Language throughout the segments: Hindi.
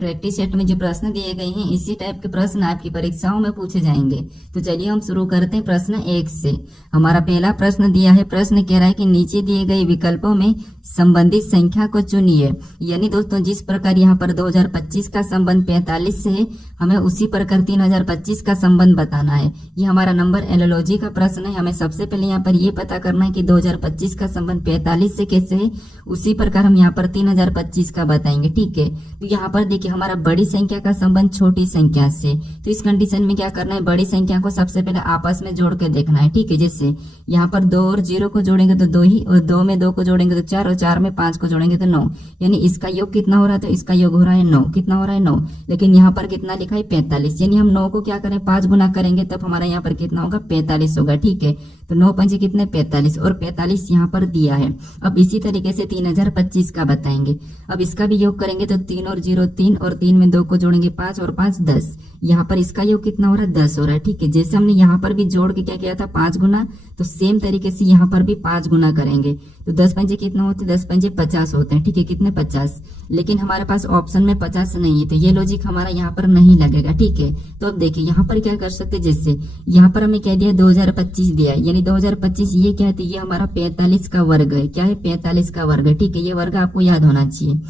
प्रैक्टिस सेट में जो प्रश्न दिए गए हैं इसी टाइप के प्रश्न आपकी परीक्षाओं में पूछे जाएंगे। तो चलिए हम शुरू करते हैं प्रश्न 1 से। हमारा पहला प्रश्न दिया है, प्रश्न कह रहा है कि नीचे दिए गए विकल्पों में संबंधित संख्या को चुनिए। यानी दोस्तों जिस प्रकार यहाँ पर 2025 का संबंध 45 से है, हमें उसी प्रकार 3025 का संबंध बताना है। ये हमारा नंबर एनालॉजी का प्रश्न है। हमें सबसे पहले यहाँ पर ये पता करना है कि 2025 का संबंध 45 से कैसे है, उसी प्रकार हम यहाँ पर 3025 का बताएंगे। ठीक है, तो यहाँ पर देखिए हमारा बड़ी संख्या का संबंध छोटी संख्या से, तो इस कंडीशन में क्या करना है, बड़ी संख्या को सबसे पहले आपस में जोड़ के देखना है। ठीक है, जैसे यहाँ पर 2 और 0 को जोड़ेंगे तो 2 ही, और 2 में 2 को जोड़ेंगे तो 4, और 4 में 5 को जोड़ेंगे तो 9। यानी इसका योग कितना हो रहा है, तो इसका योग हो रहा है 9। कितना हो रहा है 9, लेकिन यहाँ पर कितना लिखा है 45। यानी हम 9 को क्या करें, 5 गुना करेंगे तब हमारा यहाँ पर कितना होगा, 45 होगा। ठीक है, तो 9 पंजे कितने 45, और 45 यहाँ पर दिया है। अब इसी तरीके से 3025 का बताएंगे। अब इसका भी योग करेंगे तो 3 और 0 3, और 3 में 2 को जोड़ेंगे 5, और 5 10। यहाँ पर इसका योग कितना हो रहा है, 10 हो रहा है। ठीक है, जैसे हमने यहाँ पर भी जोड़ के क्या किया था 5 गुना, तो सेम तरीके से यहाँ पर भी 5 गुना करेंगे तो 10 पंजे कितना होते हैं, 10 पंजे 50 होते हैं। ठीक है, कितने 50, लेकिन हमारे पास ऑप्शन में 50 नहीं है, तो ये लॉजिक हमारा यहाँ पर नहीं लगेगा। ठीक है, तो अब देखिए यहाँ पर क्या कर सकते हैं, जैसे यहाँ पर हमें कह दिया 2025 दिया है, यानी 2025 ये क्या है, तो ये हमारा 45 का वर्ग है। क्या है, 45 का वर्ग है। ठीक है, ये वर्ग आपको याद होना चाहिए,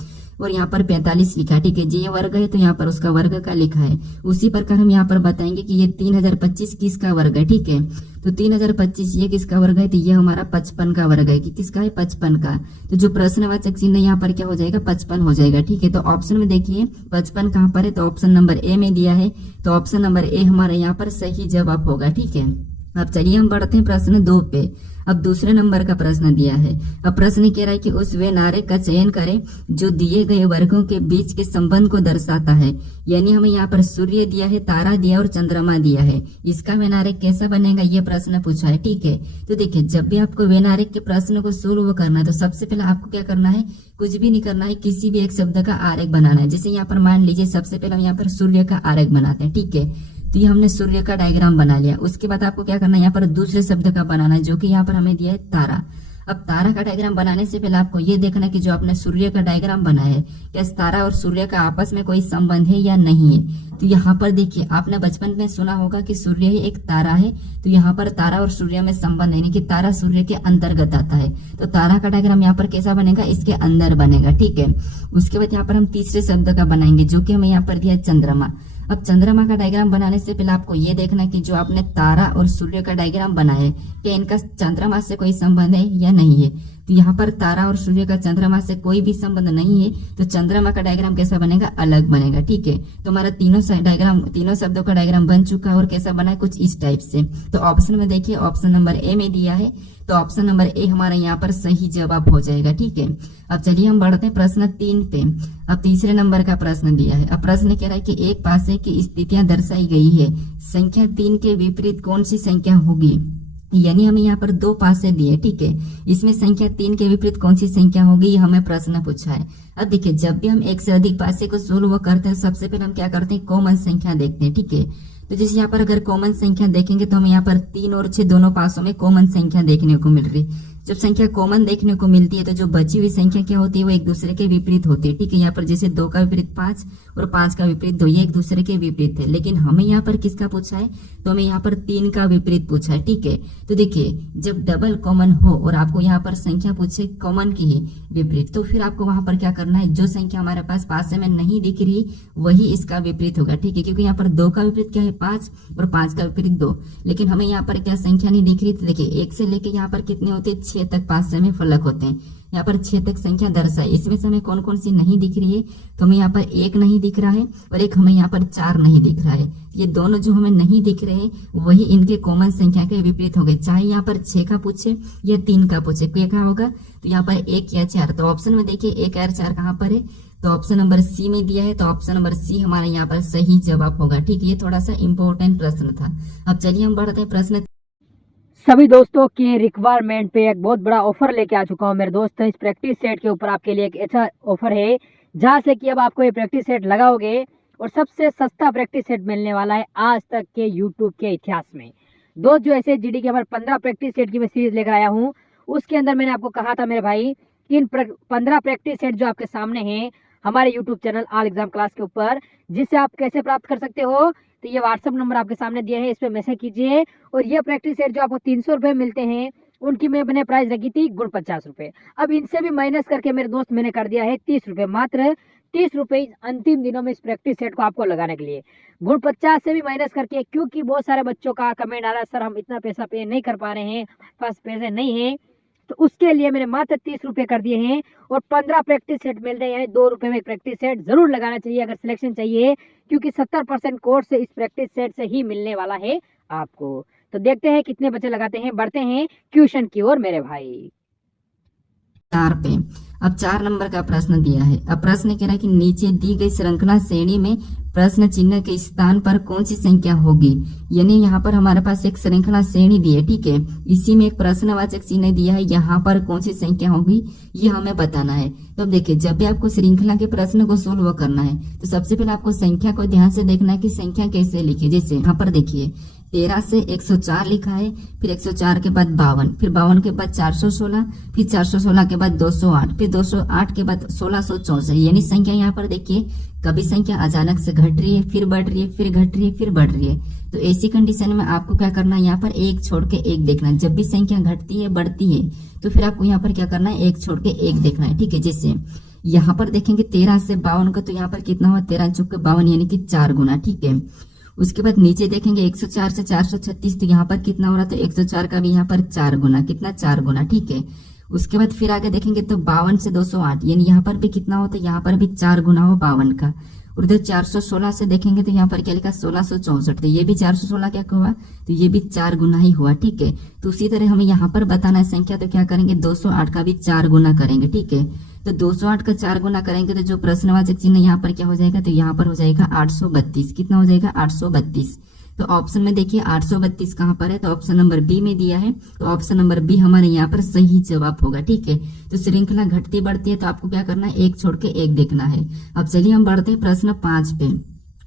और यहाँ पर 45 लिखा है। ठीक है, ये वर्ग है तो यहाँ पर उसका वर्ग का लिखा है। उसी प्रकार हम यहाँ पर बताएंगे कि ये 3025 किसका वर्ग है। ठीक है, तो 3025 ये किसका वर्ग है, तो ये हमारा 55 का वर्ग है। कि किसका है, 55 का। तो जो प्रश्नवाचक चिन्ह यहाँ पर क्या हो जाएगा, 55 हो जाएगा। ठीक है, तो ऑप्शन में देखिए 55 कहाँ पर है, तो ऑप्शन नंबर ए में दिया है, तो ऑप्शन नंबर ए हमारा यहाँ पर सही जवाब होगा। ठीक है, अब चलिए हम बढ़ते हैं प्रश्न 2 पे। अब दूसरे नंबर का प्रश्न दिया है। अब प्रश्न कह रहा है कि उस व्यनारे का चयन करें जो दिए गए वर्गों के बीच के संबंध को दर्शाता है। यानी हमें यहाँ पर सूर्य दिया है, तारा दिया और चंद्रमा दिया है। इसका व्यनारेक कैसा बनेगा, ये प्रश्न पूछा है। ठीक है, तो देखिए जब भी आपको व्यनारेक के प्रश्न को सोल्व करना है तो सबसे पहले आपको क्या करना है, कुछ भी नहीं करना है, किसी भी एक शब्द का आरेख बनाना है। जैसे यहाँ पर मान लीजिए सबसे पहले हम यहाँ पर सूर्य का आरेख बनाते हैं। ठीक है, तो ये हमने सूर्य का डायग्राम बना लिया। उसके बाद आपको क्या करना है, यहाँ पर दूसरे शब्द का बनाना है, जो कि यहाँ पर हमें दिया है तारा। अब तारा का डायग्राम बनाने से पहले आपको ये देखना है कि जो आपने सूर्य का डायग्राम बनाया है, क्या तारा और सूर्य का आपस में कोई संबंध है या नहीं है। तो यहाँ पर देखिए आपने बचपन में सुना होगा कि सूर्य ही एक तारा है, तो यहाँ पर तारा और सूर्य में संबंध है, यानी कि तारा सूर्य के अंतर्गत आता है। तो तारा का डायग्राम यहाँ पर कैसा बनेगा, इसके अंदर बनेगा। ठीक है, उसके बाद यहाँ पर हम तीसरे शब्द का बनाएंगे, जो कि हमें यहाँ पर दिया है चंद्रमा। अब चंद्रमा का डायग्राम बनाने से पहले आपको ये देखना है कि जो आपने तारा और सूर्य का डायग्राम बनाया है, क्या इनका चंद्रमा से कोई संबंध है या नहीं है। तो यहाँ पर तारा और सूर्य का चंद्रमा से कोई भी संबंध नहीं है, तो चंद्रमा का डायग्राम कैसा बनेगा, अलग बनेगा। ठीक है, तो हमारा तीनों शब्दों का डायग्राम बन चुका है, और कैसा बना है, कुछ इस टाइप से। तो ऑप्शन में देखिए ऑप्शन नंबर ए में दिया है, तो ऑप्शन नंबर ए हमारा यहाँ पर सही जवाब हो जाएगा। ठीक है, अब चलिए हम बढ़ते हैं प्रश्न 3 पे। अब तीसरे नंबर का प्रश्न दिया है। अब प्रश्न कह रहा है कि एक पासे की स्थितियां दर्शाई गई है, संख्या 3 के विपरीत कौन सी संख्या होगी। यानी हमें यहाँ पर 2 पासे दिए। ठीक है, इसमें संख्या 3 के विपरीत कौन सी संख्या होगी, ये हमें प्रश्न पूछा है। अब देखिए जब भी हम एक से अधिक पासे को सोल्व करते हैं, सबसे पहले हम क्या करते हैं, कॉमन संख्या देखते हैं। ठीक है, तो जैसे यहाँ पर अगर कॉमन संख्या देखेंगे तो हमें यहाँ पर 3 और 6 दोनों पासों में कॉमन संख्या देखने को मिल रही। जब संख्या कॉमन देखने को मिलती है तो जो बची हुई संख्या क्या होती है, वो एक दूसरे के विपरीत होती है। ठीक है, यहाँ पर जैसे 2 का विपरीत 5 और 5 का विपरीत 2, ये एक दूसरे के विपरीत है। लेकिन हमें यहाँ पर किसका पूछा है, तो हमें यहाँ पर 3 का विपरीत पूछा है। ठीक है, तो देखिए जब डबल कॉमन हो और आपको यहाँ पर संख्या पूछे कॉमन की ही विपरीत, तो फिर आपको वहां पर क्या करना है, जो संख्या हमारे पास पासे में नहीं दिख रही वही इसका विपरीत होगा। ठीक है, क्योंकि यहाँ पर 2 का विपरीत क्या है, 5, और 5 का विपरीत 2। लेकिन हमें यहाँ पर क्या संख्या नहीं दिख रही, तो देखिए 1 से लेके यहाँ पर कितने होते हैं, 6 तक पासे में फलक होते हैं। यहाँ पर 6 तक संख्या दर्शाए, इसमें से हमें कौन कौन सी नहीं दिख रही है, तो हमें यहाँ पर 1 नहीं दिख रहा है, और एक हमें यहाँ पर 4 नहीं दिख रहा है। ये दोनों जो हमें नहीं दिख रहे हैं वही इनके कॉमन संख्या के विपरीत हो गए, चाहे यहाँ पर 6 का पूछे या 3 का पूछे, क्या होगा, तो यहाँ पर 1 या 4। तो ऑप्शन में देखिए 1 और 4 कहाँ पर है, तो ऑप्शन नंबर सी में दिया है, तो ऑप्शन नंबर सी हमारा यहाँ पर सही जवाब होगा। ठीक है, ये थोड़ा सा इंपॉर्टेंट प्रश्न था। अब चलिए हम बढ़ते हैं प्रश्न। सभी दोस्तों की रिक्वायरमेंट पे एक बहुत बड़ा ऑफर लेके आ चुका हूँ मेरे दोस्त। इस प्रैक्टिस सेट के ऊपर आपके लिए एक अच्छा ऑफर है, जहाँ से कि अब आपको ये प्रैक्टिस सेट लगाओगे और सबसे सस्ता प्रैक्टिस सेट मिलने वाला है आज तक के यूट्यूब के इतिहास में। दोस्त जो ऐसे जीडी के हमारे 15 प्रैक्टिस सेट की मैं सीरीज लेकर आया हूँ, उसके अंदर मैंने आपको कहा था मेरे भाई कि इन 15 प्रैक्टिस सेट जो आपके सामने हैं हमारे YouTube channel all exam class के ऊपर, जिसे आप कैसे प्राप्त कर सकते हो, तो ये व्हाट्सअप नंबर आपके सामने दिया है, इस पे मैसेज कीजिए। और ये प्रैक्टिस सेट जो आपको 300 रुपये मिलते हैं, उनकी मैंने प्राइस रखी थी गुण 50 रुपये। अब इनसे भी माइनस करके मेरे दोस्त मैंने कर दिया है 30 रुपये, मात्र 30 रुपये अंतिम दिनों में इस प्रैक्टिस सेट को आपको लगाने के लिए। गुण 50 से भी माइनस करके, क्योंकि बहुत सारे बच्चों का कमेंट आ रहा है सर हम इतना पैसा पे नहीं कर पा रहे हैं, पास पैसे नहीं है, तो उसके लिए मैंने मात्र 30 रुपये कर दिए हैं। और 15 प्रैक्टिस सेट मिल रहे हैं, यानी 2 रुपये में प्रैक्टिस सेट जरूर लगाना चाहिए अगर सिलेक्शन चाहिए, क्योंकि 70% कोर्स इस प्रैक्टिस सेट से ही मिलने वाला है आपको। तो देखते हैं कितने बच्चे लगाते हैं, बढ़ते हैं क्वेश्चन की ओर मेरे भाई। 4 पे अब 4 नंबर का प्रश्न दिया है। अब प्रश्न कह रहा है कि नीचे दी गई श्रृंखला श्रेणी में प्रश्न चिन्ह के स्थान पर कौन सी संख्या होगी। यानी यहाँ पर हमारे पास एक श्रृंखला श्रेणी दी है, ठीक है, इसी में एक प्रश्नवाचक चिन्ह दिया है, यहाँ पर कौन सी संख्या होगी ये हमें बताना है। तो अब देखिए, जब भी आपको श्रृंखला के प्रश्न को सोल्व करना है तो सबसे पहले आपको संख्या को ध्यान से देखना है कि संख्या कैसे लिखी। जैसे यहाँ पर देखिए 13 से 104 लिखा है, फिर 104 के बाद 52, फिर 52 के बाद 416, फिर 416 के बाद 208, फिर 208 के बाद 1664। यानी संख्या यहाँ पर देखिए कभी संख्या अचानक से घट रही है, फिर बढ़ रही है, फिर घट रही है, फिर बढ़ रही है। तो ऐसी कंडीशन में आपको क्या करना है, यहाँ पर एक छोड़ के एक देखना है। जब भी संख्या घटती है बढ़ती है तो फिर आपको यहाँ पर क्या करना है, एक छोड़ के एक देखना है, ठीक है। जैसे यहाँ पर देखेंगे 13 से 52 का, तो यहाँ पर कितना हुआ, 13 चौक 52 यानी कि 4 गुना, ठीक है। उसके बाद नीचे देखेंगे 104 से 436, तो यहाँ पर कितना हो रहा है, तो 104 का भी यहाँ पर 4 गुना, कितना 4 गुना, ठीक है। उसके बाद फिर आगे देखेंगे तो 52 से 208, यानी यहाँ पर भी कितना हो, तो यहाँ पर भी 4 गुना हो 52 का। और इधर 416 से देखेंगे तो यहाँ पर क्या लिखा, 1664, तो ये भी 416 क्या हुआ, तो ये भी 4 गुना ही हुआ, ठीक है। तो उसी तरह हमें यहाँ पर बताना है संख्या, तो क्या करेंगे, 208 का भी 4 गुना करेंगे, ठीक है। तो 208 का 4 गुना करेंगे तो जो प्रश्नवाचक चिन्ह यहाँ पर क्या हो जाएगा, तो यहाँ पर हो जाएगा 832। कितना हो जाएगा, 832। तो ऑप्शन में देखिए 832 कहाँ पर है, तो ऑप्शन नंबर बी में दिया है, तो ऑप्शन नंबर बी हमारे यहाँ पर सही जवाब होगा, ठीक है। तो श्रृंखला घटती बढ़ती है तो आपको क्या करना है, एक छोड़ के एक देखना है। अब चलिए हम बढ़ते हैं प्रश्न 5 पे।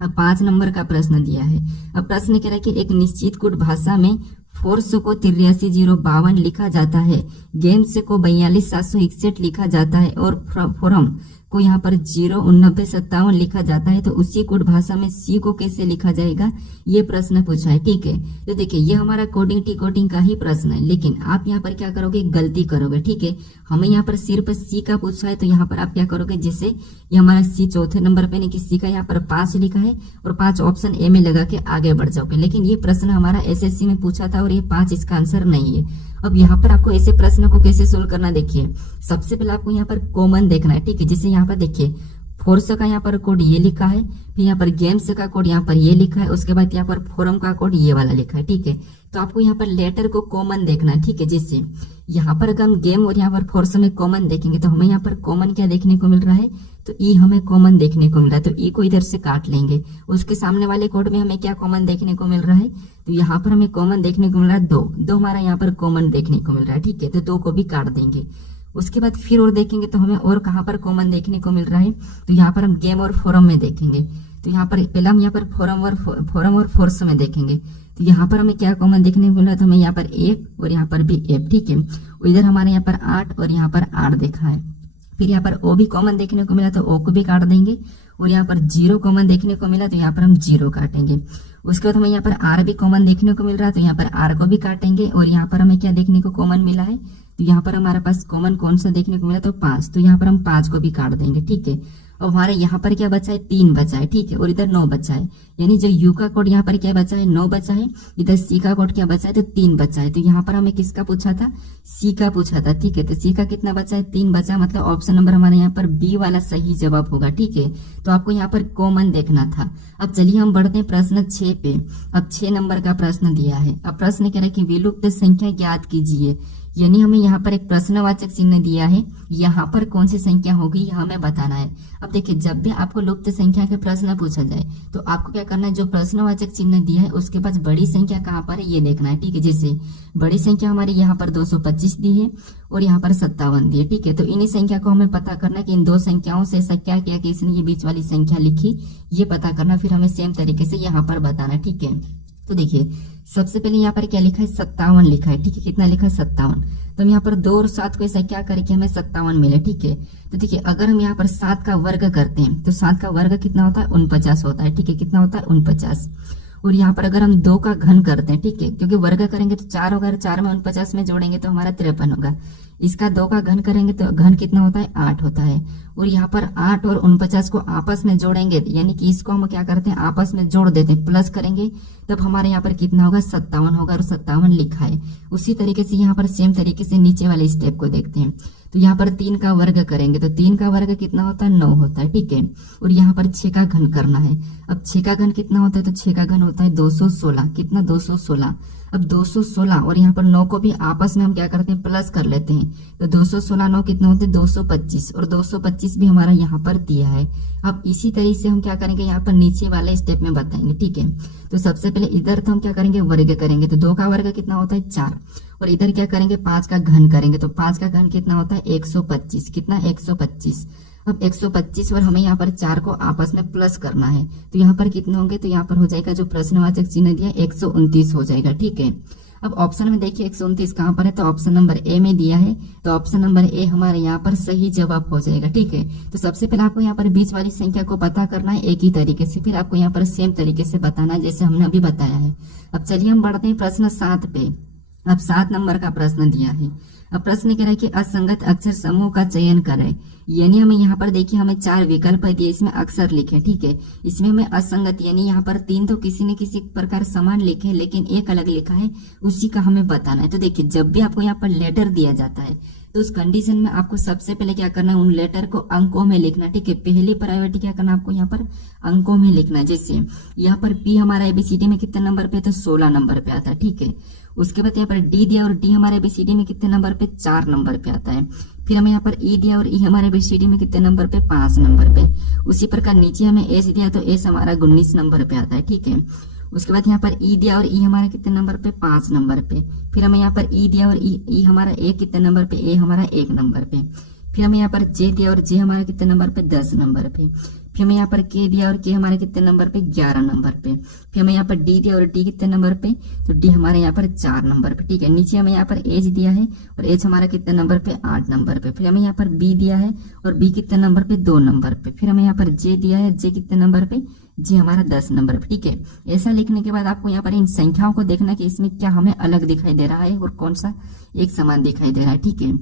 अब 5 नंबर का प्रश्न दिया है। अब प्रश्न कह रहा है कि एक निश्चित कूट भाषा में फोर्स को 83,052 लिखा जाता है, गेम्स को 42,761 लिखा जाता है और फोरम को यहाँ पर 0,89,57 लिखा जाता है। तो उसी कोड भाषा में सी को कैसे लिखा जाएगा, ये प्रश्न पूछा है, ठीक है। तो देखिए ये हमारा कोडिंग टी कोडिंग का ही प्रश्न है, लेकिन आप यहाँ पर क्या करोगे, गलती करोगे, ठीक है। हमें यहाँ पर सिर्फ सी का पूछा है, तो यहाँ पर आप क्या करोगे, जैसे ये हमारा सी चौथे नंबर पे नहीं कि सी का यहाँ पर 5 लिखा है और 5 ऑप्शन ए में लगा के आगे बढ़ जाओगे। लेकिन ये प्रश्न हमारा एसएससी में पूछा था और ये 5 इसका आंसर नहीं है। अब यहाँ पर आपको ऐसे प्रश्न को कैसे सोल्व करना, देखिए सबसे पहले आपको यहाँ पर कॉमन देखना है, ठीक है। जैसे यहाँ पर देखिए फोर्स का यहाँ पर कोड ये लिखा है, फिर यहाँ पर गेम्स का कोड यहाँ पर ये लिखा है, उसके बाद यहाँ पर फोरम का कोड ये वाला लिखा है, ठीक है। तो आपको यहाँ पर लेटर को कॉमन देखना है, ठीक है। जैसे यहाँ पर अगर हम गेम और यहाँ पर फोर्स में कॉमन देखेंगे तो हमें यहाँ पर कॉमन क्या देखने को मिल रहा है, तो ई हमें कॉमन देखने को मिल रहा है, तो ई को इधर से काट लेंगे। उसके सामने वाले कोड में हमें क्या कॉमन देखने को मिल रहा है, तो यहाँ पर हमें कॉमन देखने को मिल रहा है 2 हमारा यहाँ पर कॉमन देखने को मिल रहा है, ठीक है। तो 2 को भी काट देंगे। उसके बाद फिर और देखेंगे तो हमें और कहाँ पर कॉमन देखने को मिल रहा है, तो यहाँ पर हम गेम और फोरम में देखेंगे। तो यहाँ पर पहले हम यहाँ पर फोरम और फोर्स में देखेंगे, तो यहाँ पर हमें क्या कॉमन देखने को मिल रहा है, तो हमें यहाँ पर 1 और यहाँ पर भी 1, ठीक है। इधर हमारे यहाँ पर 8 और यहाँ पर 8 देखा है। फिर यहाँ पर ओ भी कॉमन देखने को मिला तो ओ को भी काट देंगे, और यहाँ पर 0 कॉमन देखने को मिला तो यहाँ पर हम 0 काटेंगे। उसके बाद हमें यहाँ पर आर भी कॉमन देखने को मिल रहा है, तो यहाँ पर आर को भी काटेंगे। और यहाँ पर हमें क्या देखने को कॉमन मिला है, तो यहाँ पर हमारे पास कॉमन कौन सा देखने को मिला, तो 5, तो यहाँ पर हम 5 को भी काट देंगे, ठीक है। और हमारे यहाँ पर क्या बचा है, 3 बचा है, ठीक है। और इधर 9 बचा है, यानी जो यू का कोड यहाँ पर क्या बचा है, 9 बचा है। इधर सी का कोड क्या बचा है, तो 3 बचा है। तो यहाँ पर हमें किसका पूछा था, सी का पूछा था, ठीक है। तो सी का कितना बचा है, 3 बचा, मतलब ऑप्शन नंबर हमारे यहाँ पर बी वाला सही जवाब होगा, ठीक है। तो आपको यहाँ पर कॉमन देखना था। अब चलिए हम बढ़ते हैं प्रश्न 6 पे। अब 6 नंबर का प्रश्न दिया है। अब प्रश्न कह रहा है कि विलुप्त संख्या ज्ञात कीजिए, यानी हमें यहाँ पर एक प्रश्नवाचक चिन्ह दिया है, यहाँ पर कौन सी संख्या होगी यह हमें बताना है। अब देखिए जब भी आपको लुप्त संख्या के प्रश्न पूछा जाए तो आपको क्या करना है, जो प्रश्नवाचक चिन्ह दिया है उसके पास बड़ी संख्या कहाँ पर है ये देखना है, ठीक है। जैसे बड़ी संख्या हमारी यहाँ पर 225 दी है और यहाँ पर 57 दी है, ठीक है। तो इन्हीं संख्या को हमें पता करना है कि इन 2 संख्याओं से ऐसा क्या किया कि इसने ये बीच वाली संख्या लिखी, ये पता करना, फिर हमें सेम तरीके से यहाँ पर बताना, ठीक है। तो देखिए सबसे पहले यहाँ पर क्या लिखा है 57 लिखा है, ठीक है। कितना लिखा है 57। तो हम यहाँ पर 2 और 7 को ऐसा क्या करें कि हमें 57 मिले, ठीक है। तो देखिए अगर हम यहाँ पर 7 का वर्ग करते हैं तो 7 का वर्ग कितना होता है 49 होता है, ठीक है। कितना होता है 49। और यहाँ पर अगर हम 2 का घन करते हैं, ठीक है, क्योंकि वर्ग करेंगे तो 4 होगा, 4 में 49 में जोड़ेंगे तो हमारा 53 होगा। इसका 2 का घन करेंगे तो घन कितना होता है 8 होता है। और यहाँ पर 8 और 49 को आपस में जोड़ेंगे, यानी कि इसको हम क्या करते हैं आपस में जोड़ देते हैं, प्लस करेंगे तब हमारे यहाँ पर कितना होगा 57 होगा, और 57 लिखा है। उसी तरीके से यहाँ पर सेम तरीके से नीचे वाले स्टेप को देखते हैं। तो यहाँ पर 3 का वर्ग करेंगे तो 3 का वर्ग कितना होता है 9 होता है, ठीक है। और यहाँ पर 6 का घन करना है। अब 6 का घन कितना होता है तो 6 का घन होता है 216। कितना 216। अब 216 और यहाँ पर 9 को भी आपस में हम क्या करते हैं प्लस कर लेते हैं। तो 216 9 कितना होते हैं 225, और 225 भी हमारा यहाँ पर दिया है। अब इसी तरीके से हम क्या करेंगे यहाँ पर नीचे वाले स्टेप में बताएंगे, ठीक है। तो सबसे पहले इधर तो हम क्या करेंगे वर्ग करेंगे, तो 2 का वर्ग कितना होता है 4, और इधर क्या करेंगे 5 का घन करेंगे, तो 5 का घन कितना होता है 125। कितना 125। अब 125 और हमें यहाँ पर 4 को आपस में प्लस करना है, तो यहाँ पर कितने होंगे, तो यहाँ पर हो जाएगा जो प्रश्नवाचक चिन्ह दिया 129 हो जाएगा, ठीक है। अब ऑप्शन में देखिए 129 कहाँ पर है, तो ऑप्शन नंबर ए में दिया है, तो ऑप्शन नंबर ए हमारे यहाँ पर सही जवाब हो जाएगा, ठीक है। तो सबसे पहले आपको यहाँ पर बीच वाली संख्या को पता करना है एक ही तरीके से, फिर आपको यहाँ पर सेम तरीके से बताना है जैसे हमने अभी बताया है। अब चलिए हम बढ़ते हैं प्रश्न 7 पे। अब 7 नंबर का प्रश्न दिया है। अब प्रश्न कह रहा है कि असंगत अक्षर समूह का चयन करें, यानी हमें यहाँ पर देखिए हमें 4 विकल्प दिए, इसमें अक्षर लिखे, ठीक है। इसमें हमें असंगत यानी यहाँ पर 3 तो किसी न किसी प्रकार समान लिखे लेकिन एक अलग लिखा है, उसी का हमें बताना है। तो देखिए जब भी आपको यहाँ पर लेटर दिया जाता है तो उस कंडीशन में आपको सबसे पहले क्या करना है उन लेटर को अंकों में लिखना, ठीक है। पहली प्रायोरिटी क्या करना आपको यहाँ पर अंकों में लिखना है। जैसे यहाँ पर पी हमारा एबीसीडी में कितने नंबर पे, तो 16 नंबर पे आता है, ठीक है। उसके बाद यहाँ पर डी दिया और डी हमारे एबीसीडी में कितने नंबर पे 4 नंबर पे आता है। फिर हमें यहाँ पर ई दिया और ई हमारे एबीसीडी में कितने नंबर पे 5 नंबर पे। उसी प्रकार नीचे हमें एस दिया तो एस हमारा 19 नंबर पे आता है, ठीक है। उसके बाद यहाँ पर ई दिया और ई हमारा कितने नंबर पे 5 नंबर पे। फिर हमें यहाँ पर ई दिया और ई हमारा ए कितने नंबर पे, ए हमारा 1 नंबर पे। फिर हमें यहाँ पर जे दिया और जे हमारा कितने नंबर पे 10 नंबर पे। फिर हमें यहाँ पर के दिया और के हमारे कितने नंबर पे 11 नंबर पे। फिर हमें यहाँ पर डी दिया और डी कितने नंबर पे, तो डी हमारे यहाँ पर 4 नंबर पे, ठीक है। नीचे हमें यहाँ पर एच दिया है और एच हमारा कितने नंबर पे 8 नंबर पे। फिर हमें यहाँ पर बी दिया है और बी कितने नंबर पे 2 नंबर पे। फिर हमें यहाँ पर जे दिया है, जे कितने नंबर पे, जे हमारा 10 नंबर पे, ठीक है। ऐसा लिखने के बाद आपको यहाँ पर इन संख्याओं को देखना कि इसमें क्या हमें अलग दिखाई दे रहा है और कौन सा एक समान दिखाई दे रहा है, ठीक है।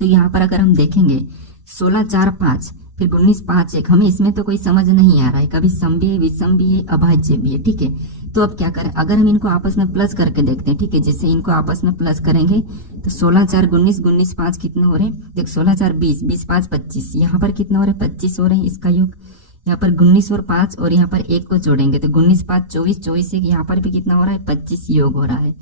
तो यहाँ पर अगर हम देखेंगे 16 4 5 फिर 19 5 1, हमें इसमें तो कोई समझ नहीं आ रहा है, कभी सम भी है, विषम भी है, अभाज्य भी है, ठीक है। तो अब क्या करें, अगर हम इनको आपस में प्लस करके देखते हैं, ठीक है। जैसे इनको आपस में प्लस करेंगे तो 16 4 19 19 5 कितना हो रहे हैं, देख 16 4 20 20 5 25, यहाँ पर कितना हो रहा है 25 हो रहे हैं। इसका योग यहाँ पर 19 और 5 और यहाँ पर 1 को जोड़ेंगे तो 19 5 24 24 1, यहाँ पर भी कितना हो रहा है 25 योग हो रहा है।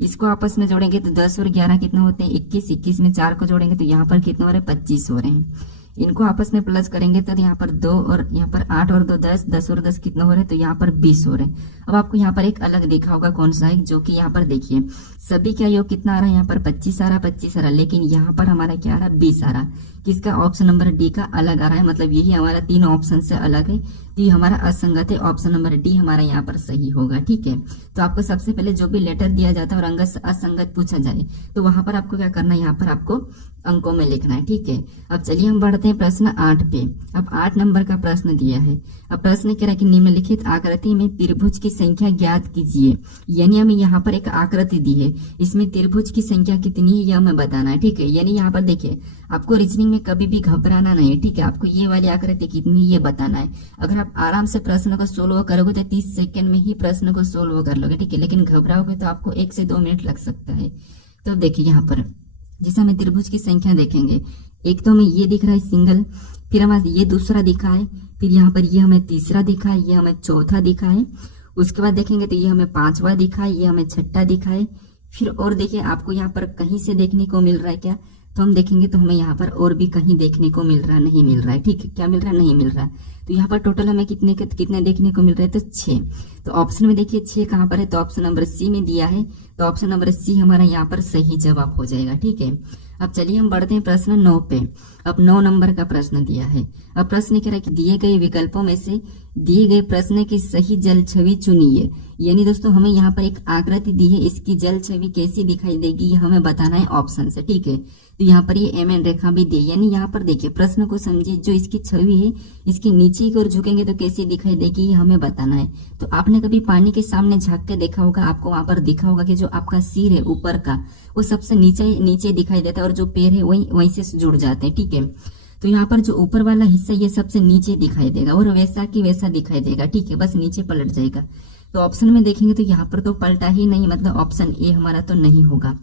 इसको आपस में जोड़ेंगे तो 10 और 11 कितना होते हैं 21, 21 में 4 को जोड़ेंगे तो यहाँ पर कितना हो रहा है 25 हो रहे हैं। इनको आपस में प्लस करेंगे तो यहाँ पर 2 और यहाँ पर 8 और 2 10, 10 और 10 कितना हो रहे हैं, तो यहाँ पर 20 हो रहे हैं। अब आपको यहाँ पर एक अलग देखा होगा कौन सा है, जो कि यहाँ पर देखिए सभी का योग कितना आ रहा है, यहाँ पर 25 आ रहा है, 25 आ रहा है, लेकिन यहाँ पर हमारा क्या आ रहा है 20 आ रहा है। किसका, ऑप्शन नंबर डी का अलग आ रहा है, मतलब यही हमारा 3 ऑप्शन से अलग है, तो ये हमारा असंगत है। ऑप्शन नंबर डी हमारा यहाँ पर सही होगा, ठीक है। तो आपको सबसे पहले जो भी लेटर दिया जाता है और अंग असंगत पूछा जाए तो वहां पर आपको क्या करना है, यहाँ पर आपको अंकों में लिखना है, ठीक है। अब चलिए हम बढ़ते हैं प्रश्न 8 पे। अब 8 नंबर का प्रश्न दिया है। अब प्रश्न कह रहा है कि निम्नलिखित आकृति में त्रिभुज की संख्या ज्ञात कीजिए, यानी हमें यहाँ पर एक आकृति दी है, इसमें त्रिभुज की संख्या कितनी है यह हमें बताना है, ठीक है। यानी यहाँ पर देखिए आपको रीजनिंग में कभी भी घबराना नहीं है, ठीक है। आपको ये वाली आकृति कितनी ये बताना है। अगर आप आराम से प्रश्न को सोल्व करोगे तो 30 सेकंड में ही प्रश्न को सोल्व कर लोगे, ठीक है। लेकिन घबराओगे तो आपको 1 से 2 मिनट लग सकता है। तो देखिए यहाँ पर जैसे हमें त्रिभुज की संख्या देखेंगे, एक तो हमें ये दिख रहा है सिंगल, फिर हमें ये दूसरा दिखा है, फिर यहाँ पर ये हमें तीसरा दिखा है, ये हमें चौथा दिखा है। उसके बाद देखेंगे तो ये हमें 5वां दिखा है, ये हमें 6ठा दिखा है। फिर और देखिए आपको यहाँ पर कहीं से देखने को मिल रहा है क्या, तो हम देखेंगे तो हमें यहाँ पर और भी कहीं देखने को मिल रहा नहीं मिल रहा है, ठीक है। क्या मिल रहा है, नहीं मिल रहा है। तो यहाँ पर टोटल हमें कितने देखने को मिल रहे हैं, तो 6। तो ऑप्शन में देखिए 6 कहाँ पर है, तो ऑप्शन नंबर सी में दिया है, तो ऑप्शन नंबर सी हमारा यहाँ पर सही जवाब हो जाएगा, ठीक है। अब चलिए हम बढ़ते हैं प्रश्न 9 पे। अब 9 नंबर का प्रश्न दिया है। अब प्रश्न कह रहा है कि दिए गए विकल्पों में से दिए गए प्रश्न की सही जल छवि चुनिए। यानी दोस्तों हमें यहाँ पर एक आकृति दी है, इसकी जल छवि कैसी दिखाई देगी ये हमें बताना है ऑप्शन से। ठीक है, तो यहाँ पर ये एमएन रेखा भी दी, यानी यहाँ पर देखिए प्रश्न को समझिए, जो इसकी छवि है इसकी नीचे की ओर झुकेंगे तो कैसी दिखाई देगी ये हमें बताना है। तो आपने कभी पानी के सामने झांक के देखा होगा, आपको वहां पर दिखा होगा कि जो आपका सिर है ऊपर का वो सबसे नीचे नीचे दिखाई देता है और जो पैर है वहीं से जुड़ जाते हैं। ठीक है, तो यहाँ पर जो ऊपर वाला हिस्सा ये सबसे नीचे दिखाई देगा और वैसा की वैसा दिखाई देगा। ठीक है, बस नीचे पलट जाएगा। तो ऑप्शन में देखेंगे तो यहाँ पर तो पलटा ही नहीं, मतलब ऑप्शन ए हमारा तो नहीं होगा।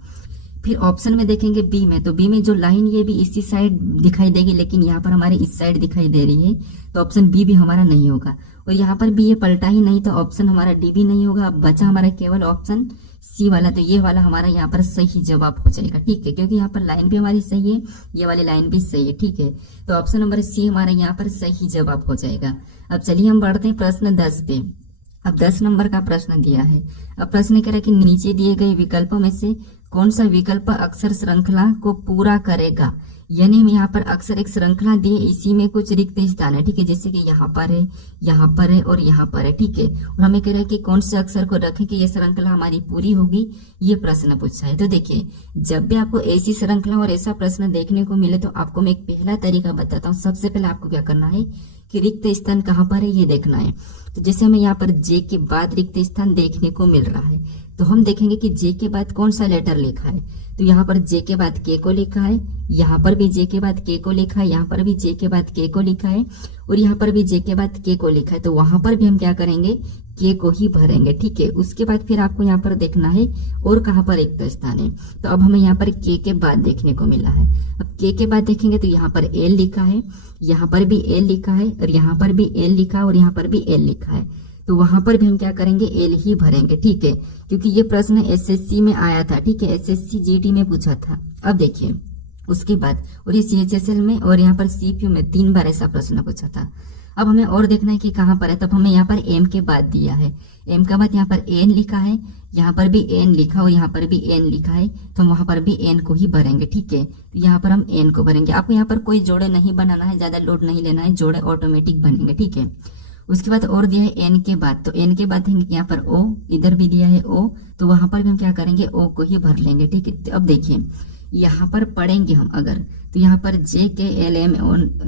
फिर ऑप्शन में देखेंगे बी में, तो बी में जो लाइन ये भी इसी साइड दिखाई देगी, लेकिन यहाँ पर हमारे इस साइड दिखाई दे रही है, तो ऑप्शन बी भी हमारा नहीं होगा। और यहाँ पर भी ये पलटा ही नहीं, तो ऑप्शन हमारा डी भी नहीं होगा। अब बचा हमारा केवल ऑप्शन सी वाला, तो ये वाला हमारा यहाँ पर सही जवाब हो जाएगा। ठीक है, क्योंकि यहाँ पर लाइन भी हमारी सही है, ये वाली लाइन भी सही है। ठीक है, तो ऑप्शन नंबर सी हमारा यहाँ पर सही जवाब हो जाएगा। अब चलिए हम बढ़ते हैं प्रश्न 10 पे। अब 10 नंबर का प्रश्न दिया है। अब प्रश्न कह रहा है कि नीचे दिए गए विकल्पों में से कौन सा विकल्प अक्षर श्रृंखला को पूरा करेगा। यानी हम यहाँ पर अक्सर एक श्रृंखला दी, इसी में कुछ रिक्त स्थान है। ठीक है, जैसे कि यहाँ पर है, यहाँ पर है और यहाँ पर है। ठीक है, और हमें कह रहा है कि कौन से अक्षर को रखें कि ये श्रृंखला हमारी पूरी होगी, ये प्रश्न पूछा है। तो देखिए, जब भी आपको ऐसी श्रृंखला और ऐसा प्रश्न देखने को मिले तो आपको मैं एक पहला तरीका बताता हूँ। सबसे पहले आपको क्या करना है कि रिक्त स्थान कहाँ पर है ये देखना है। तो जैसे हमें यहाँ पर जे के बाद रिक्त स्थान देखने को मिल रहा है, तो हम देखेंगे कि जे के बाद कौन सा लेटर लिखा है। तो यहाँ पर जे के बाद के को लिखा है, यहाँ पर भी जे के बाद के को लिखा है, यहाँ पर भी जे के बाद के को लिखा है और यहाँ पर भी जे के बाद के को लिखा है। तो वहां पर भी हम क्या करेंगे, के को ही भरेंगे। ठीक है, उसके बाद फिर आपको यहाँ पर देखना है और कहाँ पर रिक्त स्थान है। तो अब हमें यहाँ पर के बाद देखने को मिला है। अब के बाद देखेंगे तो यहाँ पर एल लिखा है, यहाँ पर भी एल लिखा है और यहाँ पर भी एल लिखा है और यहाँ पर भी एल लिखा है। तो वहां पर भी हम क्या करेंगे, एल ही भरेंगे। ठीक है, क्योंकि ये प्रश्न एसएससी में आया था। ठीक है, एसएससी जीडी में पूछा था। अब देखिए उसके बाद, और ये सीएचएसएल में और यहाँ पर सीपीयू में 3 बार ऐसा प्रश्न पूछा था। अब हमें और देखना है कि कहाँ पर है। तब हमें यहाँ पर एम के बाद दिया है, एम का बाद यहाँ पर एन लिखा है, यहाँ पर भी एन लिखा और यहाँ पर भी एन लिखा है, तो हम वहां पर भी एन को ही भरेंगे। ठीक है, तो यहाँ पर हम एन को भरेंगे। आपको यहाँ पर कोई जोड़े नहीं बनाना है, ज्यादा लोड नहीं लेना है, जोड़े ऑटोमेटिक बनेंगे। ठीक है, उसके बाद और दिया है एन के बाद, तो एन के बाद यहाँ पर ओ, इधर भी दिया है ओ, तो वहां पर भी हम क्या करेंगे, ओ को ही भर लेंगे। ठीक है, तो अब देखिए यहाँ पर पढ़ेंगे हम अगर, तो यहाँ पर जे के एल एम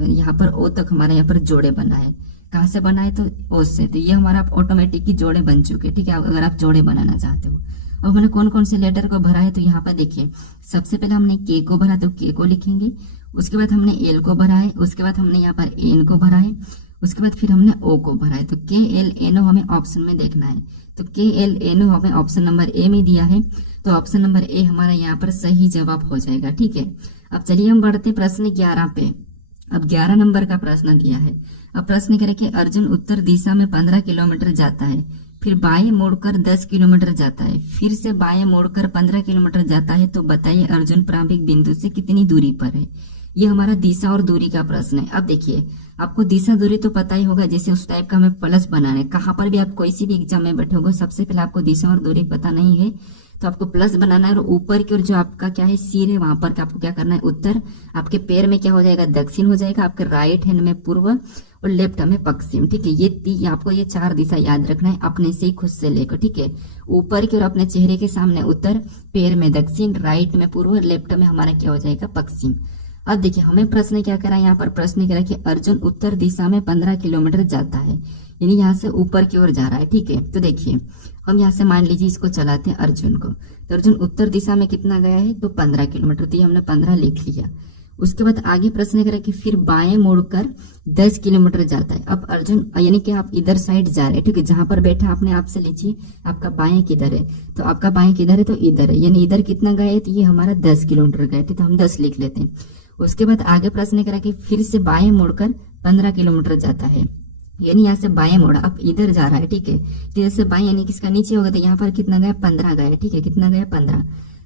यहाँ पर ओ तक हमारा यहाँ पर जोड़े बना है। कहाँ से बना है, तो ओ से। तो ये हमारा ऑटोमेटिक ही जोड़े बन चुके। ठीक है, अगर आप जोड़े बनाना चाहते हो। अब हमने कौन कौन से लेटर को भरा है, तो यहाँ पर देखिए सबसे पहले हमने के को भरा, तो के को लिखेंगे। उसके बाद हमने एल को भरा है, उसके बाद हमने यहाँ पर एन को भरा है, उसके बाद फिर हमने ओ को भरा है। तो के एल एन ओ हमें ऑप्शन में देखना है। तो के एल एन ओ हमें ऑप्शन नंबर ए में दिया है, तो ऑप्शन नंबर ए हमारा यहाँ पर सही जवाब हो जाएगा। ठीक है, अब चलिए हम बढ़ते प्रश्न 11 पे। अब 11 नंबर का प्रश्न दिया है। अब प्रश्न कह रहे कि अर्जुन उत्तर दिशा में 15 किलोमीटर जाता है, फिर बाएं मोड़कर 10 किलोमीटर जाता है, फिर से बाएं मोड़कर 15 किलोमीटर जाता है, तो बताइए अर्जुन प्रारंभिक बिंदु से कितनी दूरी पर है। ये हमारा दिशा और दूरी का प्रश्न है। अब देखिए आपको दिशा दूरी तो पता ही होगा, जैसे उस टाइप का हमें प्लस बनाना है। कहाँ पर भी आप कोई सी भी एग्जाम में बैठे होगे, सबसे पहले आपको दिशा और दूरी पता नहीं है तो आपको प्लस बनाना है, और ऊपर की ओर जो आपका क्या है सिर है, वहां पर आपको क्या करना है उत्तर, आपके पैर में क्या हो जाएगा दक्षिण हो जाएगा, आपके राइट हैंड में पूर्व और लेफ्ट में पश्चिम। ठीक है, ये आपको ये 4 दिशा याद रखना है अपने से ही, खुद से लेकर। ठीक है, ऊपर की ओर अपने चेहरे के सामने उत्तर, पैर में दक्षिण, राइट में पूर्व, लेफ्ट में हमारा क्या हो जाएगा पश्चिम। अब देखिए हमें प्रश्न क्या करा, यहाँ पर प्रश्न करा कि अर्जुन उत्तर दिशा में 15 किलोमीटर जाता है, यानी यहाँ से ऊपर की ओर जा रहा है। ठीक है, तो देखिए हम यहाँ से मान लीजिए इसको चलाते हैं अर्जुन को, तो अर्जुन उत्तर दिशा में कितना गया है, तो 15 किलोमीटर, तो ये हमने 15 लिख लिया। उसके बाद आगे प्रश्न करा कि फिर बाएं मुड़कर 10 किलोमीटर जाता है। अब अर्जुन यानी कि आप इधर साइड जा रहे हैं। ठीक है, जहां पर बैठा अपने आप से लीजिए आपका बाएं किधर है, तो आपका बाएं किधर है, तो इधर है, यानी इधर कितना गया है, तो ये हमारा 10 किलोमीटर गया। ठीक है, तो हम 10 लिख लेते हैं। उसके बाद आगे प्रश्न करा कि फिर से बाएं मुड़कर 15 किलोमीटर जाता है, यानी यहाँ से बाएं मोड़ा, अब इधर जा रहा है। ठीक है, तो जैसे बाएं यानी किसका नीचे होगा, तो यहाँ पर कितना गया 15 गया। ठीक है, कितना गया 15,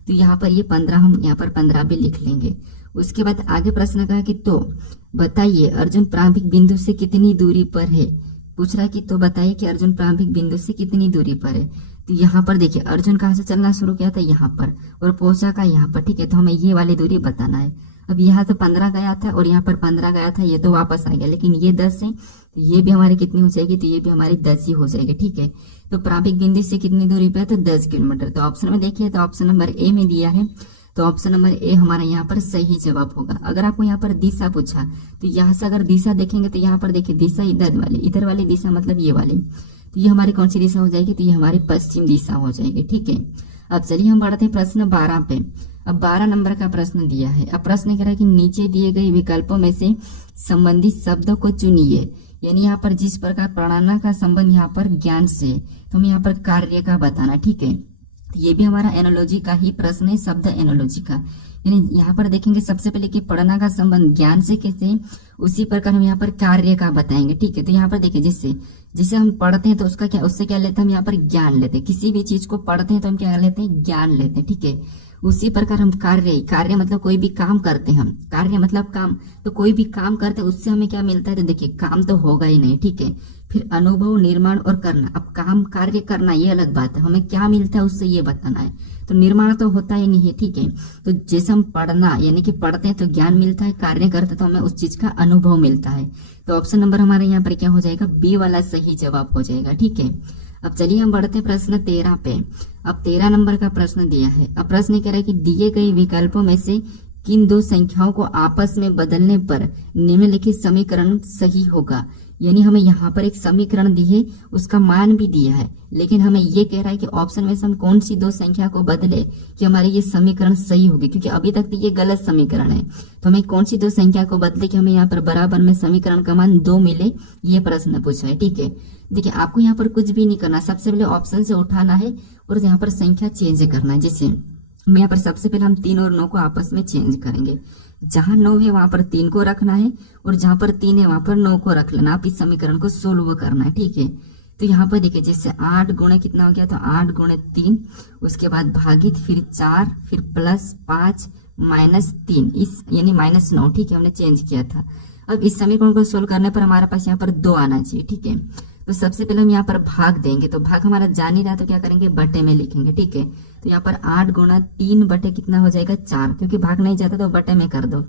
तो यहाँ पर ये 15 हम यहाँ पर 15 भी लिख लेंगे। उसके बाद आगे प्रश्न कहा कि तो बताइए अर्जुन प्रारंभिक बिंदु से कितनी दूरी पर है। पूछ रहा है कि तो बताइए कि अर्जुन प्रारंभिक बिंदु से कितनी दूरी पर है। तो यहाँ पर देखिए अर्जुन कहाँ से चलना शुरू किया था, यहाँ पर, और पहुंचा का यहाँ पर। ठीक है, तो हमें ये वाली दूरी बताना है। अब यहाँ तो 15 गया था और यहाँ पर 15 गया था, ये तो वापस आ गया, लेकिन ये 10 है तो ये भी हमारी कितनी हो जाएगी, तो ये भी हमारी 10 ही हो जाएगी। ठीक है, तो प्रारंभिक बिंदु से कितनी दूरी पे है, तो 10 किलोमीटर। तो ऑप्शन में देखिए, तो ऑप्शन नंबर ए में दिया है, तो ऑप्शन नंबर ए हमारा यहाँ पर सही जवाब होगा। अगर आपको यहाँ पर दिशा पूछा तो यहाँ से अगर दिशा देखेंगे तो यहाँ पर देखिए दिशा इधर वाली दिशा मतलब ये वाली, तो ये हमारी कौन सी दिशा हो जाएगी, तो ये हमारी पश्चिम दिशा हो जाएगी। ठीक है, अब चलिए हम बढ़ते हैं प्रश्न 12 पे। अब 12 नंबर का प्रश्न दिया है। अब प्रश्न कह रहा है कि नीचे दिए गए विकल्पों में से संबंधित शब्दों को चुनिए। यानी यहाँ पर जिस प्रकार प्राणा का संबंध यहाँ पर ज्ञान से, तो हमें यहाँ पर कार्य का बताना। ठीक है, ये भी हमारा एनोलॉजी का ही प्रश्न है, शब्द एनोलॉजी का। यानी यहाँ पर देखेंगे सबसे पहले कि पढ़ना का संबंध ज्ञान से कैसे, उसी प्रकार हम यहाँ पर कार्य का बताएंगे। ठीक है, तो यहाँ पर देखिए जिससे हम पढ़ते हैं तो उससे क्या लेते हैं, हम यहाँ पर ज्ञान लेते हैं। किसी भी चीज को पढ़ते हैं तो हम क्या लेते हैं, ज्ञान लेते हैं। ठीक है, उसी प्रकार हम कार्य मतलब कोई भी काम करते हैं हम, कार्य मतलब काम, तो कोई भी काम करते हैं उससे हमें क्या मिलता है, तो देखिए काम तो होगा ही नहीं। ठीक है, फिर अनुभव, निर्माण और करना। अब काम कार्य करना ये अलग बात है, हमें क्या मिलता है उससे ये बताना है। तो निर्माण तो होता ही नहीं है। ठीक है, तो जैसे हम पढ़ना यानी कि पढ़ते हैं तो ज्ञान मिलता है, कार्य करते हैं तो हमें उस चीज का अनुभव मिलता है। तो ऑप्शन नंबर हमारे यहाँ पर क्या हो जाएगा, बी वाला सही जवाब हो जाएगा। ठीक है, अब चलिए हम बढ़ते हैं प्रश्न 13 पे। अब 13 नंबर का प्रश्न दिया है। अब प्रश्न कह रहा है कि दिए गए विकल्पों में से किन दो संख्याओं को आपस में बदलने पर निम्नलिखित समीकरण सही होगा। यानी हमें यहाँ पर एक समीकरण दी है, उसका मान भी दिया है, लेकिन हमें ये कह रहा है कि ऑप्शन में से हम कौन सी दो संख्या को बदले कि हमारे ये समीकरण सही होगी, क्योंकि अभी तक तो ये गलत समीकरण है। तो हमें कौन सी दो संख्या को बदले कि हमें यहाँ पर बराबर में समीकरण का मान 2 मिले, ये प्रश्न पूछा है। ठीक है, देखिए आपको यहाँ पर कुछ भी नहीं करना, सबसे पहले ऑप्शन से उठाना है और यहाँ पर संख्या चेंज करना है। जैसे हम यहाँ पर सबसे पहले हम 3 और 9 को आपस में चेंज करेंगे। जहां 9 है वहां पर 3 को रखना है और जहां पर 3 है वहां पर 9 को रख लेना। आप इस समीकरण को सोल्व करना है। ठीक है, तो यहाँ पर देखिए जैसे 8 गुणे कितना हो गया, तो 8 गुणे 3, उसके बाद भागित, फिर 4, फिर प्लस 5 माइनस 3, इस यानी माइनस 9। ठीक है, हमने चेंज किया था। अब इस समीकरण को सोल्व करने पर हमारे पास यहाँ पर 2 आना चाहिए। ठीक है, तो सबसे पहले हम यहाँ पर भाग देंगे, तो भाग हमारा जा नहीं रहा तो क्या करेंगे, बटे में लिखेंगे। ठीक है, तो यहाँ पर 8 गुणा 3 बटे कितना हो जाएगा, 4, क्योंकि भाग नहीं जाता तो बटे में कर दो।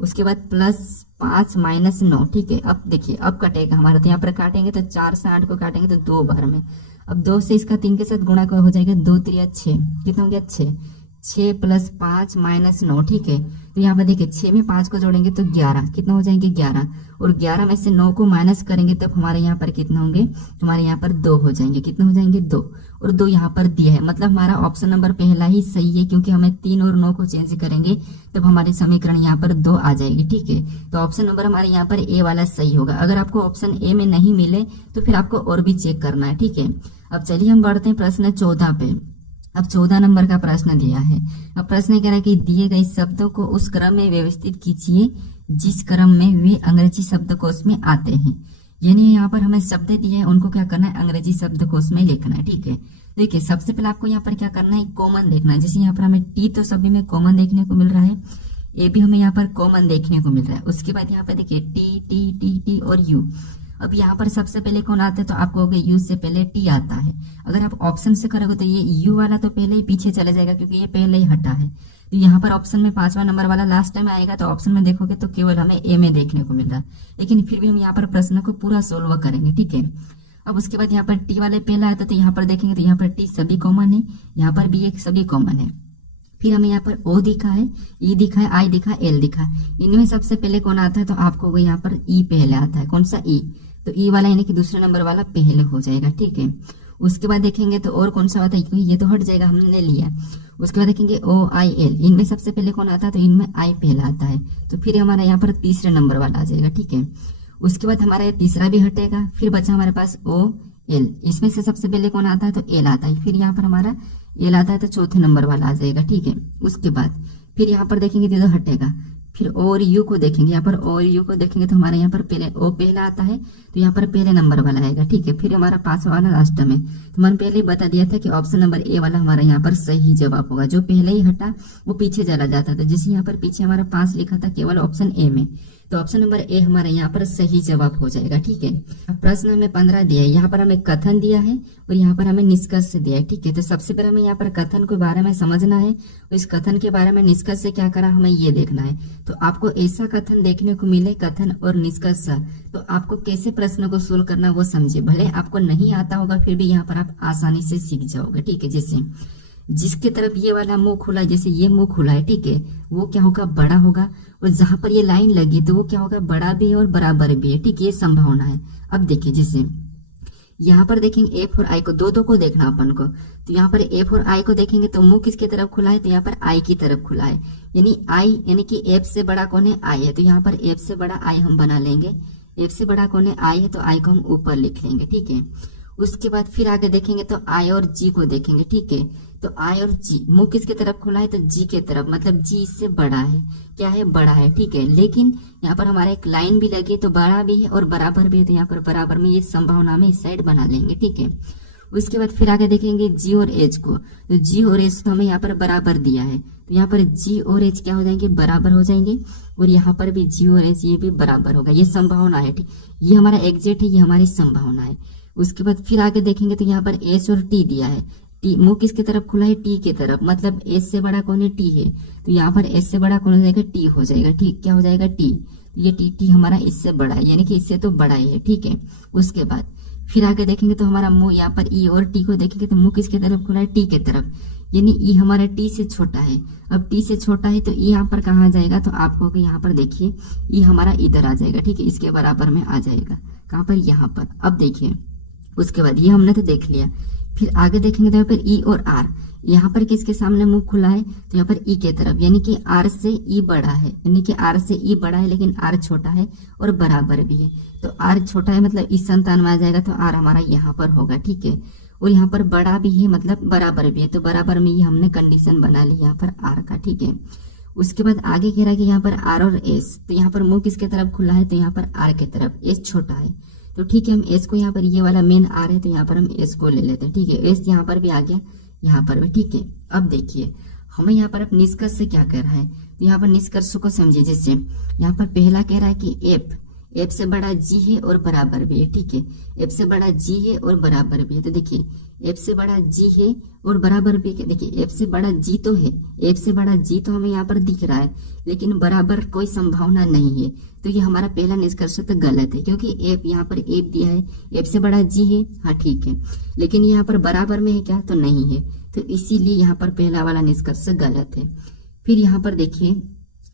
उसके बाद प्लस 5 माइनस 9। ठीक है, अब देखिए अब कटेगा हमारा, तो यहाँ पर काटेंगे तो 4 से 8 को काटेंगे तो 2 बार में। अब 2 से इसका 3 के साथ गुणा हो जाएगा, 2 3 6, कितना हो गया 6, 6 प्लस 5 माइनस 9। ठीक है, तो यहाँ पर देखिए 6 में 5 को जोड़ेंगे तो 11, कितना हो जाएंगे 11, और 11 में से 9 को माइनस करेंगे तब हमारे यहाँ पर कितना होंगे, हमारे यहाँ पर 2 हो जाएंगे। कितना हो जाएंगे 2, और 2 यहाँ पर दिया है, मतलब हमारा ऑप्शन नंबर पहला ही सही है, क्योंकि हमें 3 और 9 को चेंज करेंगे तब हमारे समीकरण यहाँ पर 2 आ जाएगी। ठीक है, तो ऑप्शन नंबर हमारे यहाँ पर ए वाला सही होगा। अगर आपको ऑप्शन ए में नहीं मिले तो फिर आपको और भी चेक करना है। ठीक है, अब चलिए हम बढ़ते हैं प्रश्न 14 पे। अब 14 नंबर का प्रश्न दिया है। अब प्रश्न कह रहा है कि दिए गए शब्दों को उस क्रम में व्यवस्थित कीजिए जिस क्रम में वे अंग्रेजी शब्दकोश में आते हैं। यानी यहाँ पर हमें शब्द दिए हैं, उनको क्या करना है, अंग्रेजी शब्दकोश में लिखना है। ठीक है, देखिए सबसे पहले आपको यहाँ पर क्या करना है, कॉमन देखना है। जैसे यहाँ पर हमें टी तो सभी में कॉमन देखने को मिल रहा है, ए भी हमें यहाँ पर कॉमन देखने को मिल रहा है। उसके बाद यहाँ पर देखिए टी टी टी टी और यू। अब यहाँ पर सबसे पहले कौन आता है, तो आपको होगा यू से पहले टी आता है। अगर आप ऑप्शन से करोगे तो ये यू वाला तो पहले ही पीछे चला जाएगा, क्योंकि ये पहले ही हटा है। तो यहाँ पर ऑप्शन में 5वां नंबर वाला लास्ट टाइम आएगा, तो ऑप्शन में देखोगे तो केवल हमें ए में देखने को मिल रहा है, लेकिन फिर भी हम यहाँ पर प्रश्न को पूरा सोल्व करेंगे। ठीक है, अब उसके बाद यहाँ पर टी वाले पहला आता है, तो यहाँ पर देखेंगे तो यहाँ पर टी सभी कॉमन है, यहाँ पर भी एक सभी कॉमन है। फिर हमें यहाँ पर ओ दिखा है, ई दिखा है, आई दिखा है, एल दिखा है। इनमें सबसे पहले कौन आता है, तो आपको यहाँ पर ई पहले आता है। कौन सा, ई, तो ई वाला यानी कि दूसरे नंबर वाला पहले हो जाएगा। ठीक है, उसके बाद देखेंगे तो और कौन सा आता है, क्योंकि ये तो हट जाएगा, हमने ले लिया। उसके बाद देखेंगे ओ आई एल, इनमें सबसे पहले कौन आता है, तो इनमें आई पहला आता है, तो फिर हमारा यहाँ पर तीसरे नंबर वाला आ जाएगा। ठीक है, उसके बाद हमारा ये तीसरा भी हटेगा, फिर बचा हमारे पास ओ एल, इसमें से सबसे पहले कौन आता है, तो एल आता है, फिर यहाँ पर हमारा एल आता है, तो चौथे नंबर वाला आ जाएगा। ठीक है, उसके बाद फिर यहाँ पर देखेंगे तो हटेगा, फिर और यू को देखेंगे, यहाँ पर और यू को देखेंगे तो हमारे यहाँ पर पहले ओ पहला आता है, तो यहाँ पर पहले नंबर वाला आएगा। ठीक है, फिर हमारा 5वां वाला लास्ट में। तो मैंने पहले ही बता दिया था कि ऑप्शन नंबर ए वाला हमारा यहाँ पर सही जवाब होगा। जो पहले ही हटा वो पीछे चला जाता था, जैसे यहाँ पर पीछे हमारा 5 लिखा था केवल ऑप्शन ए में, तो ऑप्शन नंबर ए हमारा यहाँ पर सही जवाब हो जाएगा। ठीक है, अब प्रश्न हमें 15 दिया है, यहाँ पर हमें कथन दिया है और यहाँ पर हमें निष्कर्ष दिया है। ठीक है, तो सबसे पहले हमें यहाँ पर कथन के बारे में समझना है और इस कथन के बारे में निष्कर्ष से क्या करा हमें ये देखना है। तो आपको ऐसा कथन देखने को मिले, कथन और निष्कर्ष, तो आपको कैसे प्रश्न को सोल्व करना वो समझे। भले आपको नहीं आता होगा फिर भी यहाँ पर आप आसानी से सीख जाओगे। ठीक है, जैसे जिसके तरफ ये वाला मुंह खुला है, जैसे ये मुंह खुला है, ठीक है, वो क्या होगा, बड़ा होगा। और जहां पर ये लाइन लगी तो वो क्या होगा, बड़ा भी है और बराबर भी है। ठीक है, ये संभावना है। अब देखिए, जैसे यहाँ पर देखेंगे एफ और आई को, दो को देखना अपन को। तो यहाँ पर एफ और आई को देखेंगे तो मुंह किसके तरफ खुला है, तो यहाँ पर आई की तरफ खुला है। यानी आई, यानी कि एफ से बड़ा कौन है, आई है। तो यहाँ पर एफ से बड़ा आई हम बना लेंगे। एफ से बड़ा कौन है, आई है, तो आई को हम ऊपर लिख लेंगे। ठीक है, उसके बाद फिर आगे देखेंगे तो आई और जी को देखेंगे। ठीक है, तो आई और जी, मुंह किसके तरफ खुला है, तो जी के तरफ, मतलब जी इससे बड़ा है। क्या है, बड़ा है। ठीक है, लेकिन यहाँ पर हमारा एक लाइन भी लगी तो बड़ा भी है और बराबर भी है। तो यहाँ पर बराबर में ये संभावना में इस साइड बना लेंगे। ठीक है, उसके बाद फिर आगे देखेंगे जी और एच को। तो जी और एच तो हमें यहाँ पर बराबर दिया है, तो यहाँ पर जी और एच क्या हो जाएंगे, बराबर हो जाएंगे। और यहाँ पर भी जी और एच ये भी बराबर होगा। ये संभावना है। ठीक, ये हमारा एग्जैक्ट है, ये हमारी संभावना है। उसके बाद फिर आगे देखेंगे तो यहाँ पर एच और टी दिया है। टी, मुंह किसके तरफ खुला है, टी के तरफ, मतलब एस से बड़ा कौन है, टी है। तो यहाँ पर एस से बड़ा कौन हो जाएगा, टी हो जाएगा। ठीक, क्या हो जाएगा, टी। ये टी हमारा इससे बड़ा है, यानी कि इससे तो बड़ा ही है। ठीक है, उसके बाद फिर आगे देखेंगे तो हमारा मुंह, यहाँ पर ई और टी को देखेंगे तो मुंह किसके तरफ खुला है, टी के तरफ, यानी ई हमारा टी से छोटा है। अब टी से छोटा है तो ई यहाँ पर कहाँ आ जाएगा, तो आपको यहाँ पर देखिए ई हमारा इधर आ जाएगा। ठीक है, इसके बराबर में आ जाएगा। कहाँ पर, यहाँ पर। अब देखिए, उसके बाद ये हमने तो देख लिया। फिर आगे देखेंगे तो यहाँ पर ई और आर, यहाँ पर किसके सामने मुंह खुला है, तो यहाँ पर ई के तरफ, यानी कि आर से ई बड़ा है, यानी कि आर से ई बड़ा है लेकिन आर छोटा है और बराबर भी है। तो आर छोटा है मतलब इस संतान में आ जाएगा, तो आर हमारा यहाँ पर होगा। ठीक है, और यहाँ पर बड़ा भी है मतलब बराबर भी है, तो बराबर में ये हमने कंडीशन बना ली यहाँ पर आर का। ठीक है, उसके बाद आगे कह रहा है कि यहाँ पर आर और एस, तो यहाँ पर मुंह किसके तरफ खुला है, तो यहाँ पर आर के तरफ, एस छोटा है। तो ठीक है, हम एस को यहाँ पर, ये वाला मेन आर है तो यहाँ पर हम एस को ले लेते हैं। ठीक है, एस यहाँ पर भी आ गया, यहाँ पर भी। ठीक है, अब देखिए हमें यहाँ पर अब निष्कर्ष से क्या कह रहा है, तो यहाँ पर निष्कर्ष को समझिए। जैसे यहाँ पर पहला कह रहा है कि एफ से बड़ा जी है और बराबर भी है। ठीक है, एफ से बड़ा जी है और बराबर भी है। तो देखिए एफ से बड़ा जी है और बराबर भी है। देखिए एफ से बड़ा जी तो है, एफ से बड़ा जी तो हमें यहाँ पर दिख रहा है, लेकिन बराबर कोई संभावना नहीं है। तो ये हमारा पहला निष्कर्ष तो गलत है, क्योंकि एफ यहाँ पर एफ दिया है, एफ से बड़ा जी है, हाँ ठीक है, लेकिन यहाँ पर बराबर में है क्या, तो नहीं है। तो इसीलिए यहाँ पर पहला वाला निष्कर्ष गलत है। फिर यहाँ पर देखिए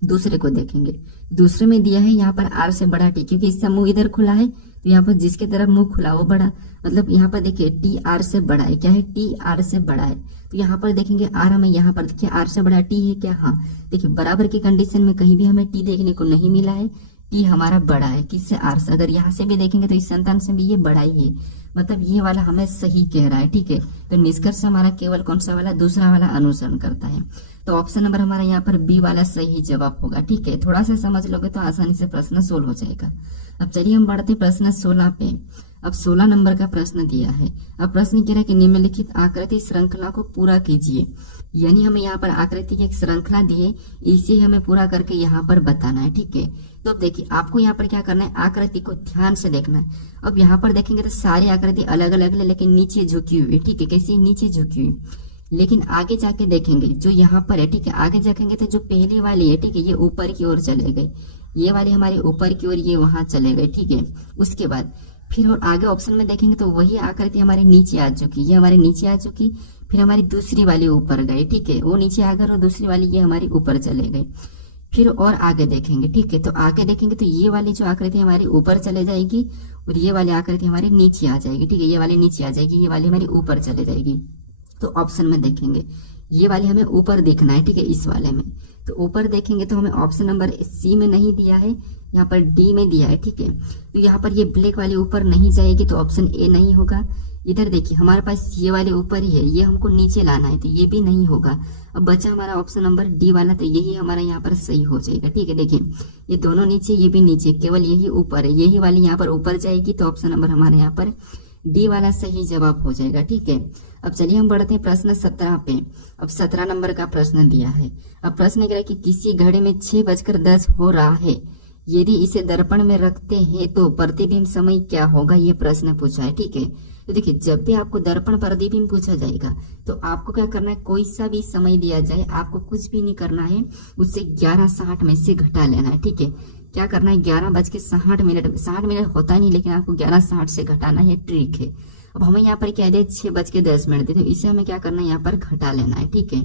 दूसरे को देखेंगे, दूसरे में दिया है यहाँ पर आर से बड़ा टी, क्योंकि इसका मुंह इधर खुला है, तो यहाँ पर जिसके तरफ मुंह खुला वो बड़ा, मतलब यहाँ पर देखिए टी आर से बड़ा है। क्या है, टी आर से बड़ा है। तो यहाँ पर देखेंगे आर हमें यहाँ पर देखिए आर से बड़ा टी है क्या, हाँ देखिए बराबर की कंडीशन में कहीं भी हमें टी देखने को नहीं मिला है। टी हमारा बड़ा है किससे, आर से। अगर यहाँ से भी देखेंगे तो इस संतान से भी ये बड़ा ही है, मतलब ये वाला हमें सही कह रहा है। ठीक है, तो निष्कर्ष हमारा केवल कौन सा वाला, दूसरा वाला अनुसरण करता है। तो ऑप्शन नंबर हमारा यहाँ पर बी वाला सही जवाब होगा। ठीक है, थोड़ा सा समझ लोगे तो आसानी से प्रश्न सोल्व हो जाएगा। अब चलिए हम बढ़ते प्रश्न 16 पे। अब 16 नंबर का प्रश्न दिया है। अब प्रश्न कह रहा है कि निम्नलिखित आकृति श्रृंखला को पूरा कीजिए, यानी हमें यहाँ पर आकृति की एक श्रृंखला दी है, इसे हमें पूरा करके यहाँ पर बताना है। ठीक है, तो अब देखिए आपको यहाँ पर क्या करना है, आकृति को ध्यान से देखना है। अब यहाँ पर देखेंगे तो सारी आकृति अलग अलग है, लेकिन नीचे झुकी हुई। ठीक है, कैसी, नीचे झुकी हुई। लेकिन आगे जाके देखेंगे जो यहाँ पर है, ठीक है, आगे जाएंगे तो जो पहली वाली है, ठीक है, ये ऊपर की ओर चले गए, ये वाली हमारी ऊपर की ओर, ये वहां चले गए। ठीक है, उसके बाद फिर और आगे ऑप्शन में देखेंगे तो वही आकृति हमारे नीचे आ चुकी, ये हमारे नीचे आ चुकी, फिर हमारी दूसरी वाली ऊपर गए। ठीक है, वो नीचे आ गए और दूसरी वाली ये हमारी ऊपर चले गए। फिर और आगे देखेंगे, ठीक है, तो आगे देखेंगे तो ये वाली जो आकृति हमारी ऊपर चले जाएगी और ये वाली आकृति हमारी नीचे आ जाएगी। ठीक है, ये वाली नीचे आ जाएगी, ये वाली हमारी ऊपर चले जाएगी। तो ऑप्शन में देखेंगे ये वाली हमें ऊपर देखना है। ठीक है, इस वाले में तो ऊपर देखेंगे तो हमें ऑप्शन नंबर सी में नहीं दिया है, यहाँ पर डी में दिया है। ठीक है, तो यहाँ पर ये ब्लैक वाली ऊपर नहीं जाएगी, तो ऑप्शन ए नहीं होगा। इधर देखिए हमारे पास ये वाले ऊपर ही है, ये हमको नीचे लाना है, तो ये भी नहीं होगा। अब बचा हमारा ऑप्शन नंबर डी वाला, तो यही हमारा यहाँ पर सही हो जाएगा। ठीक है, देखिए ये दोनों नीचे, ये भी नीचे, केवल यही ऊपर है, यही वाली यहाँ पर ऊपर जाएगी, तो ऑप्शन नंबर हमारे यहाँ पर डी वाला सही जवाब हो जाएगा। ठीक है, अब चलिए हम बढ़ते हैं प्रश्न 17 पे। अब 17 नंबर का प्रश्न दिया है। अब प्रश्न कह रहा है कि किसी घड़ी में 6:10 हो रहा है, यदि इसे दर्पण में रखते हैं तो प्रतिबिंब समय क्या होगा, ये प्रश्न पूछा है। ठीक है, तो देखिए जब भी आपको दर्पण प्रतिबिंब पूछा जाएगा तो आपको क्या करना है, कोई सा भी समय दिया जाए आपको कुछ भी नहीं करना है, उससे 11:60 में से घटा लेना है। ठीक है, क्या करना है, 11:60, 60 मिनट होता नहीं लेकिन आपको 11:60 से घटाना है, ट्रिक है। अब हमें यहाँ पर क्या दिया, 6:10 तो इसे हमें क्या करना है, यहाँ पर घटा लेना है। ठीक है,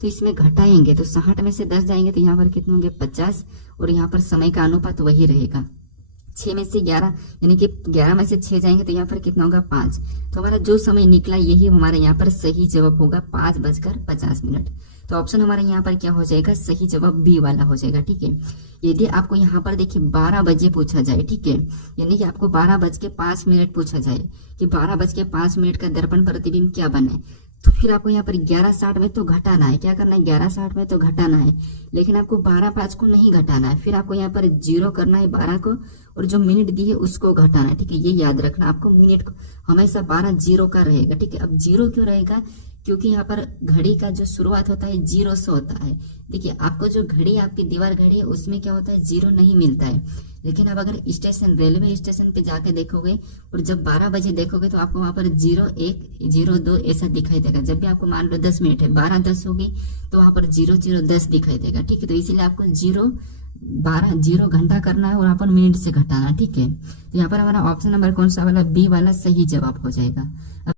तो इसमें घटाएंगे तो 60 में से 10 जाएंगे तो यहाँ पर कितने होंगे, 50, और यहाँ पर समय का अनुपात वही रहेगा। 6 में से 11 यानी कि 11 में से 6 जाएंगे तो यहाँ पर कितना होगा, 5। तो हमारा जो समय निकला यही हमारा यहाँ पर सही जवाब होगा, 5:50। तो ऑप्शन हमारा यहाँ पर क्या हो जाएगा, सही जवाब बी वाला हो जाएगा। ठीक है, यदि आपको यहाँ पर देखिए 12 बजे पूछा जाए, ठीक है, यानी कि आपको 12:05 पूछा जाए कि 12:05 का दर्पण प्रतिबिंब क्या बने, तो फिर आपको यहाँ पर 11:60 में तो घटाना है, क्या करना है, 11:60 में तो घटाना है, लेकिन आपको 12:05 को नहीं घटाना है, फिर आपको यहाँ पर 0 करना है 12 को, और जो मिनट दी है उसको घटाना है। ठीक है, ये याद रखना, आपको मिनट को हमेशा 12 0 का रहेगा। ठीक है, अब 0 क्यों रहेगा, क्योंकि यहाँ पर घड़ी का जो शुरुआत होता है 0 से होता है। देखिए आपको जो घड़ी, आपकी दीवार घड़ी है उसमें क्या होता है, 0 नहीं मिलता है, लेकिन अब अगर स्टेशन, रेलवे स्टेशन पे जाके देखोगे और जब 12 बजे देखोगे तो आपको वहां पर 01, 02 ऐसा दिखाई देगा। जब भी आपको मान लो 10 मिनट है, 12:10 होगी तो वहां पर 00:10 दिखाई देगा। ठीक है, तो इसीलिए आपको 0 घंटा करना है और यहाँ पर मिनट से घटाना। ठीक है, तो यहाँ पर हमारा ऑप्शन नंबर कौन सा वाला, बी वाला सही जवाब हो जाएगा।